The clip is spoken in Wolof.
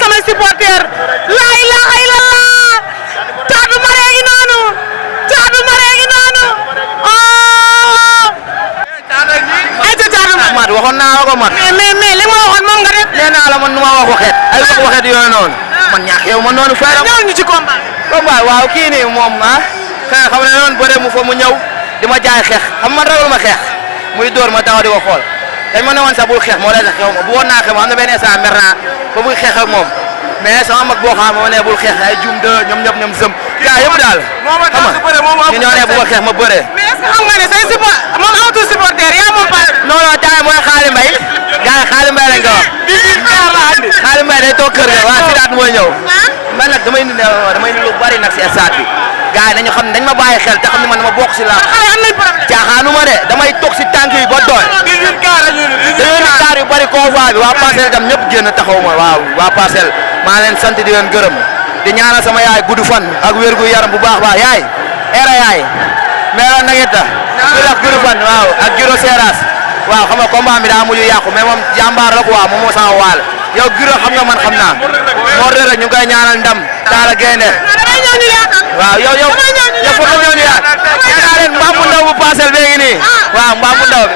samay supporter la ilaha illallah Caatu Maré ngi noonu Caatu Maré ngi noonu ay ca Caatu mat waxoon naa la ko mat mais li ma waxoon moom nga def nee naa la man nu ma wax waxeet ay waxeet yooyu noonu man ñaax yow man noonu fay ñëw ñu ci combat waaw kii nii moom xëy xam ne noonu bëre mu fa mu ñëw di ma jaay xeex xam man ragal ma xeex muy dóor ma taxaw di ko xool dañ ma ne woon sax bul xeex moo lay tax xew ma bu woon naa xeex ma am na benn instant mer naa ba muy xeex ak moom mais sama mag boo xam ma ne bul xeex ay jum de ñoom ñëpp ñoom zëm gaa yëpp daal xam nga ñu ñoo ne bu ma xeex ma bëre mais est-ce que xam nga ne say support moom amatul supporter yaa moom pare non non jaay mooy Xaali Mbay gaa yi Xaali Mbay lañ ko wax Xaali Mbay day toog kër ga waa Sidaat mooy ñëw man nag damay indi lu bari nag si stade bi gaa yi nañu xam ne dañ ma bàyyi xel te xam ne man dama bokk si làmb caaxaanu ma de damay toog si tànk yi ba doon dañoo ni kaar yu bari convoi bi waa Parcelles itam ñëpp génn taxaw ma waaw waa Parcelles maa leen sant di leen gërëm di ñaanal sama yaay gudd fan ak wér gu yaram bu baax baax yaay era yaay meela nageta ku lax gudd fan waaw ak Giro Seras waaw xam nga combat bi daa mujj yàqu mais moom jàmbaar la quoi moom moo sama waal yow Giro xam nga man xam naa moo rëdd rek ñu koy ñaanal ndam taala gaynde waaw yow foog nga ñëw ñu yaat ñaanal leen mbaam bu ndaw bu Parcelles bee ngi nii waaw mbaam bu ndaw bi